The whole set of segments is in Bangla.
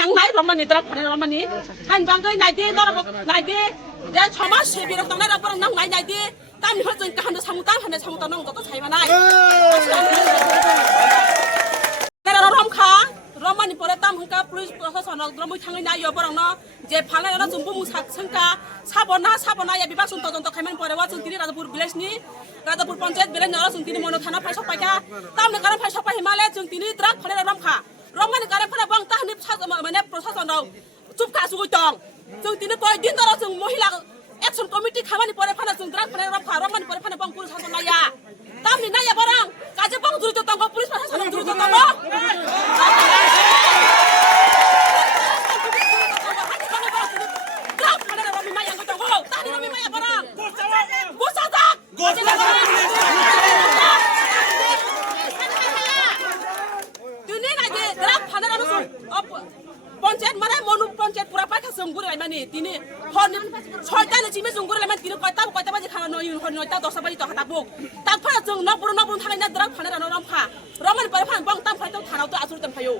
নাংনাই রমানি দ্রাক ফানে রমানি হান বাঙ্গাই নাইদি দরব নাইদি যে সমাজ সেবী রক নাংনাই রক নাংনাই নাইদি তাম নিহ जों কাহান সামুতান হানে সামুতান নং যত ছাইমানাই রমখা রমানি পরে তাম হুকা পুলিশ প্রশাসন দ্রমই থাङै नायो बरंनो जे फालायना जों बुमुसा संका साबना या बिबाग सुन तजन्त खायमान परेवा जों तिनि राजापुर भिलेजनि राजापुर पञ्चायत भिलेज नरा जों तिनि मनो थाना फाइसा पाइका तामने कारण फाइसा पाइ हिमालय जों तिनि द्राग फाले रमखा रमानि कारण फाले बं ताहनि माने प्रशासनाव चुपका सुगै दं जों तिनि कय दिन दरा जों महिला एक्शन कमिटि खामानि परे फाले जों द्राग फाले रमखा रमानि परे फाले बं पुलिस शासन नाया तामनि नाया बरं काजे बं जुरित दं पुलिस प्रशासन जुरित दं पंचायत माने मनु पंचायत पूरा पाखा जोंगुर माने तिनि हरनि 6टा जिमे जोंगुर माने तिनि कयता बाजि खाना नय हर 9टा 10टा बाजि त हाताबुक ताफा जों नबुर थानायना द्राग फाने रानो रमखा रमन परे फान बं ताम फाइतो थानाव त आसुर तमफायो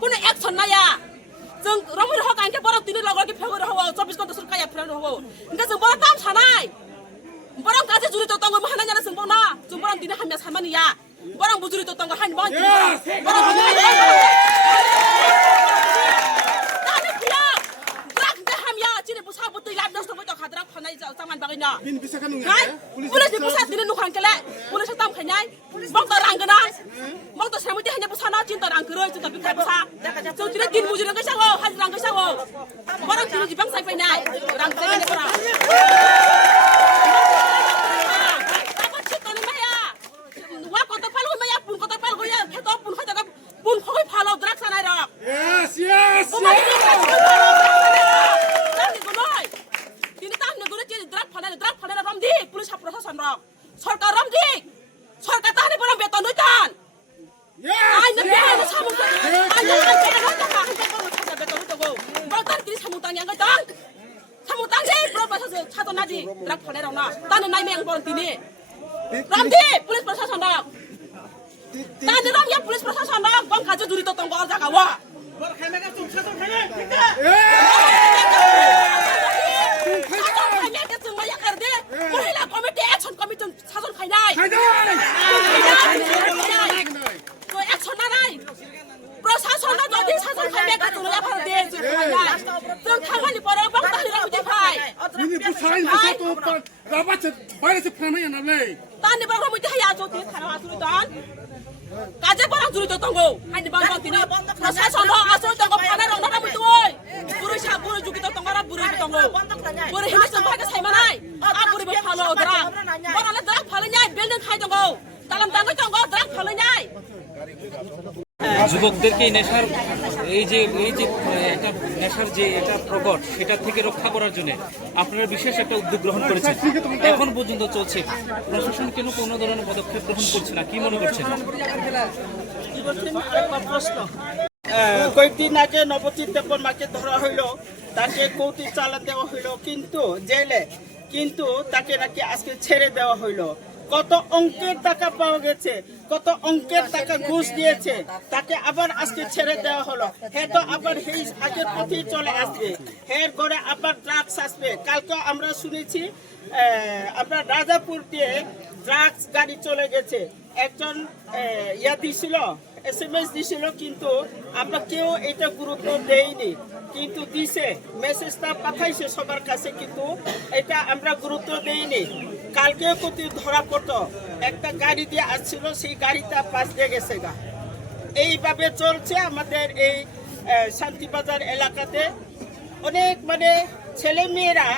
कुनो एक्शन नाया जों रमन हक आंके बर तिनि लगरके फेगर हो 24 घन्टा सुरकाया फ्रेन हो इंगा जों बर ताम सानाय बरं काजे जुरित तंग महाना जाना जों बना जों बरं तिनि हामिया सामानिया बरं बुजुरित तंग हान बं police pusat dini nukhang kele pulis tam khanyai bang ta rang gana bang ta samiti hanya pusana cinta rang geroi cinta bikai pusa so tini din mujurang ke sango hajrang ke sango barang tini jibang sai painai rang sai ne para apa cita ni maya wa kota pal maya pun kota pal goya pheto pun kota pun khoi phalo drak sanai rok yes police प्रशासन रक सरकार रमदी सरकार ताने बरं बेतन होइतान आइनो बेनो सामुता आइनो बेनो तका हाइता बेतन होइतगौ बरं तिनि सामुतान यांगै तान सामुतान जे प्रशासन छातनादि द्राग फले रौना ताने नाइमे आं बरं तिनि रमदी पुलिस प्रशासन रक ताने रम या पुलिस प्रशासन रक बं काजे जुरित तंग अर जागावा बर खाइमेगा तुम छातन खाइमे महिला कमिटी एक्शन कमिटी शासन खाइनाय तो एक्शन नाय प्रशासन जदि शासन खाइमेगा जों या फर दे जों खामानि परे बं तानि रमदि फाय नि पुसाइ नसे तो राबा से बारे से फ्रामै नालै तानि बरं रमदि हाया जति थाना आसुरि दान काजे बरं जुरि तंगौ हानि बं तिनि प्रशासन आसुरि तंगौ फाना रंना रमदि ओइ बुरै सा बुरै जुगि तंगरा बुरै तंगौ बुरै हिमा संभागे साइमानाय आ बुरै बे फालो द्रा बरले द्रा फालैनाय बिल्डिं खाइ दंगौ तालाम दांगै दंगौ द्रा फालैनाय যুবকদেরকে নেশার এই যে একটা নেশার যে এটা প্রকট সেটা থেকে রক্ষা করার জন্য আপনারা বিশেষ একটা উদ্যোগ গ্রহণ করেছেন এখন পর্যন্ত চলছে প্রশাসন কেন কোনো ধরনের পদক্ষেপ গ্রহণ করছে না কি মনে করছেন কয়েকদিন আগে নবচিত দেবর মাকে ধরা হইল তাকে কৌটি চালান দেওয়া হইল কিন্তু জেলে কিন্তু তাকে নাকি আজকে ছেড়ে দেওয়া হইল কত অঙ্কের টাকা পাওয়া গেছে কত অঙ্কের টাকা ঘুষ দিয়েছে তাকে আবার আজকে ছেড়ে দেওয়া হলো হ্যাঁ তো আবার এই আগের পথেই চলে আসবে এর করে আবার ড্রাগস আসবে কালকে আমরা শুনেছি আমরা রাজাপুর দিয়ে ড্রাগস গাড়ি চলে গেছে একজন ইয়া দিছিল SMS দিছিল কিন্তু আমরা কেউ এটা গুরুত্ব দেইনি কিন্তু দিছে মেসেজটা পাঠাইছে সবার কাছে কিন্তু এটা আমরা গুরুত্ব দেইনি কালকেও কত ধরা পড়তো একটা গাড়ি দিয়ে আসছিল সেই গাড়িটা পাশ দিয়ে গেছে গা এইভাবে চলছে আমাদের এই শান্তিবাজার এলাকাতে অনেক মানে ছেলে মেয়েরা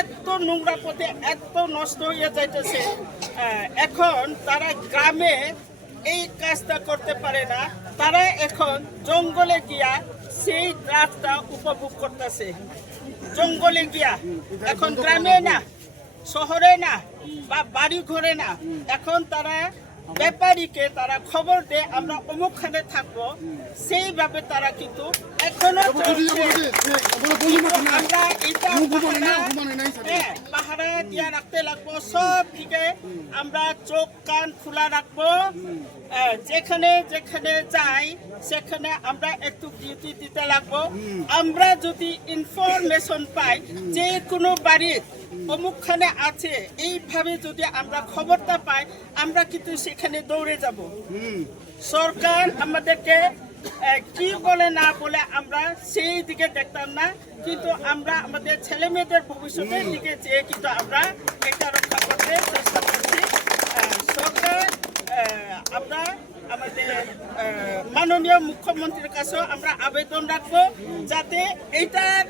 এত নোংরা পথে এত নষ্ট হয়ে যাইতেছে এখন তারা গ্রামে এই কাজটা করতে পারে না তারা এখন জঙ্গলে গিয়া সেই ড্রাগসটা উপভোগ করতেছে জঙ্গলে গিয়া এখন গ্রামে না শহরে না বা বাড়ি ঘরে না এখন তারা ব্যাপারীকে তারা খবর দেয় আমরা অমুকখানে থাকবো সেইভাবে তারা কিন্তু এখনো আমরা এটা পাহারা দিয়ে রাখতে লাগবো, সব দিকে আমরা চোখ কান খোলা রাখবো। যেখানে যেখানে যাই সেখানে আমরা একটু ডিউটি দিতে লাগবো। আমরা যদি ইনফরমেশন পাই যে কোনো বাড়ির অমুকখানে আছে, এইভাবে যদি আমরা খবরটা পাই, আমরা কিন্তু সেখানে দৌড়ে যাব। সরকার আমাদেরকে কি বলে না বলে আমরা সেই দিকে দেখতাম না, কিন্তু আমরা আমাদের ছেলে মেয়েদের ভবিষ্যতের দিকে চেয়ে কিন্তু আমরা এটা রক্ষা করতে চেষ্টা করছি। সরকার আমরা আমাদের মাননীয় মুখ্যমন্ত্রীর কাছেও আমরা আবেদন রাখবো যাতে এইটার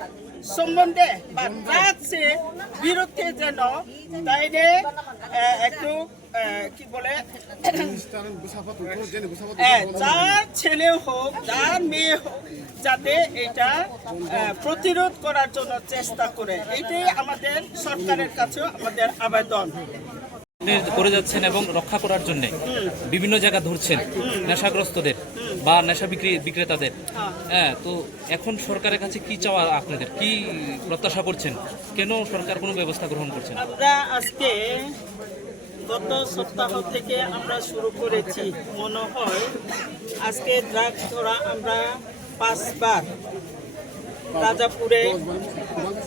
সম্বন্ধে বা ড্রাগসের বিরুদ্ধে যেন তাইলে একটু কি বলে যার ছেলে হোক যার মেয়ে হোক যাতে এটা প্রতিরোধ করার জন্য চেষ্টা করে, এইটাই আমাদের সরকারের কাছেও আমাদের আবেদন। করে যাচ্ছেন এবং রক্ষা করার জন্য বিভিন্ন জায়গা ধরছেন নেশাগ্রস্তদের বা নেশা বিক্রেতাদের। হ্যাঁ, তো এখন সরকারের কাছে কি চাওয়া, আপনাদের কি প্রত্যাশা করছেন? কেন সরকার কোনো ব্যবস্থা গ্রহণ করছেন? আমরা আজকে গত সপ্তাহ থেকে আমরা শুরু করেছি, মনে হয় আজকে ড্রাগস ধরা আমরা 5 বার, রাজাপুরে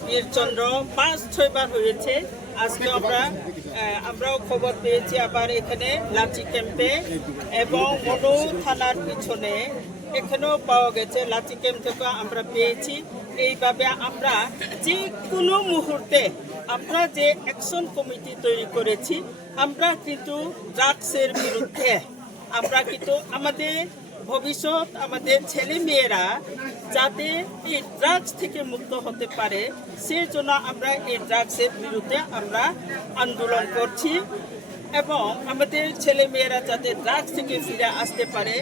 বীরচন্দ্র 5-6 বার হয়েছে। আজকে আমরাও খবর পেয়েছি আবার এখানে লাচি ক্যাম্পে এবং মনু থানার পিছনে এখানেও পাওয়া গেছে। লাচি ক্যাম্প থেকে আমরা পেয়েছি। এইভাবে আমরা যে কোনো মুহূর্তে আমরা যে অ্যাকশন কমিটি তৈরি করেছি, আমরা কিন্তু ড্রাগসের বিরুদ্ধে আমরা কিন্তু আমাদের ভবিষ্যৎ আমাদের ছেলে মেয়েরা যাতে এই ড্রাগস থেকে মুক্ত হতে পারে সেই জন্য আমরা এই ড্রাগসের বিরুদ্ধে আমরা আন্দোলন করছি এবং আমাদের ছেলে মেয়েরা যাতে ড্রাগস থেকে ফিরে আসতে পারে,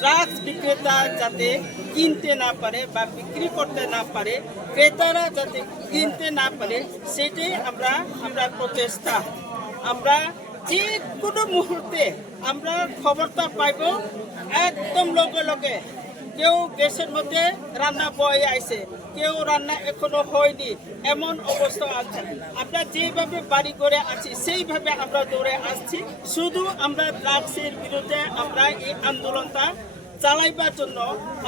ড্রাগস বিক্রেতা যাতে কিনতে না পারে বা বিক্রি করতে না পারে, ক্রেতারা যাতে কিনতে না পারে, সেটাই আমরা প্রচেষ্টা। আমরা যে কোনো মুহূর্তে আমরা খবরটা পাইব, একদম লগে লগে। কেউ গ্যাসের মধ্যে রান্না বয়ে আইছে, কেউ রান্না এখনো হয়নি, এমন অবস্থা আছে। আমরা যেভাবে বাড়ি করে আছি সেইভাবে আমরা দৌড়ে আসছি। শুধু আমরা ড্রাগসের বিরুদ্ধে আমরা এই আন্দোলনটা চালাইবার জন্য,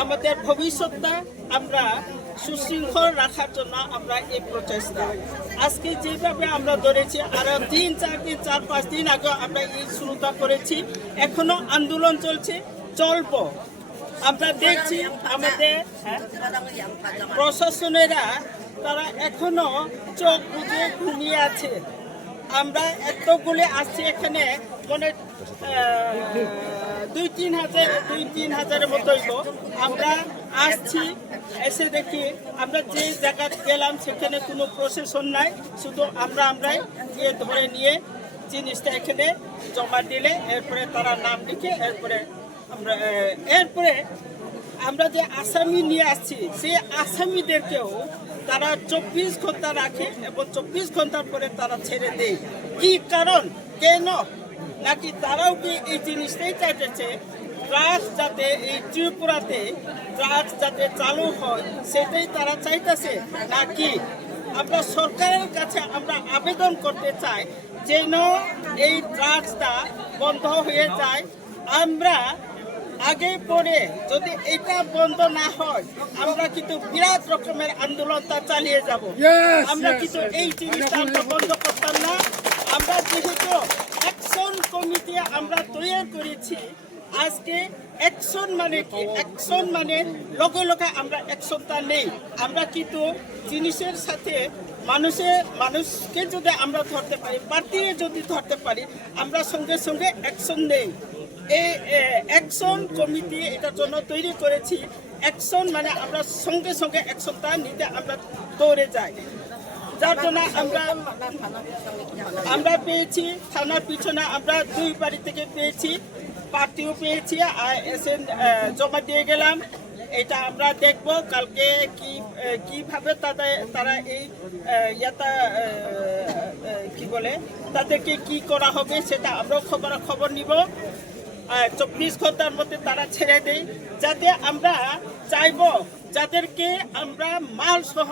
আমাদের ভবিষ্যৎটা আমরা সুশৃঙ্খল রাখার জন্য আমরা এই প্রচেষ্টা। আজকে যেভাবে আমরা ধরেছি, আরো 3-4 দিন 4-5 দিন আগে আমরা এই শুরুটা করেছি, এখনো আন্দোলন চলছে, চলবো। আমরা দেখছি আমাদের প্রশাসনেরা তারা এখনো চোখ বুজে ঘুমিয়ে আছে। আমরা এতগুলি আসছি এখানে, মানে 2-3 হাজারের মতোই তো আমরা আসছি। এসে দেখি আমরা যে জায়গা গেলাম সেখানে কোনো প্রশাসন নাই, শুধু আমরাই গিয়ে ধরে নিয়ে জিনিসটা এখানে জমা দিলে এরপরে তারা নাম লিখে এরপরে আমরা যে আসামি নিয়ে আসছি সেই আসামিদেরকেও তারা 24 ঘন্টা রাখে এবং 24 ঘন্টার পরে তারা ছেড়ে দেয়। কি কারণ, কেন? নাকি তারাও কি এই জিনিসটাই চাইতেছে ড্রাগস যাতে এই ত্রিপুরাতে ড্রাগস যাতে চালু হয় সেটাই তারা চাইতেছে নাকি? আমরা সরকারের কাছে আমরা আবেদন করতে চাই যেন এই ড্রাগসটা বন্ধ হয়ে যায়। আমরা আগে পরে যদি এটা বন্ধ না হয় আমরা কিন্তু বিরাট রকমের আন্দোলনটা চালিয়ে যাব। আমরা কিন্তু এই জিনিসটা আমরা বন্ধ করতাম না। আমরা যেহেতু অ্যাকশন কমিটি আমরা তৈরি করেছি, আজকে অ্যাকশন মানে কি? অ্যাকশন মানে লগে লগে আমরা অ্যাকশনটা নেই। আমরা কিন্তু জিনিসের সাথে মানুষকে যদি আমরা ধরতে পারি, পার্টিকে যদি ধরতে পারি, আমরা সঙ্গে সঙ্গে অ্যাকশন নেই। এই অ্যাকশন কমিটি এটার জন্য তৈরি করেছি। অ্যাকশন মানে আমরা সঙ্গে সঙ্গে অ্যাকশনটা নিতে আমরা দৌড়ে যাই। যার জন্য আমরা পেয়েছি থানার পিছনে, আমরা 2 বাড়ি থেকে পেয়েছি, পার্টিও পেয়েছি, আর জমা দিয়ে গেলাম। এটা আমরা দেখব কালকে কিভাবে তারা এই কি বলে তাদেরকে কি করা হবে সেটা আমরাও খবর নিব। 24 ঘন্টার মধ্যে তারা ছেড়ে দেয়, যাতে আমরা চাইব যাদেরকে আমরা মাল সহ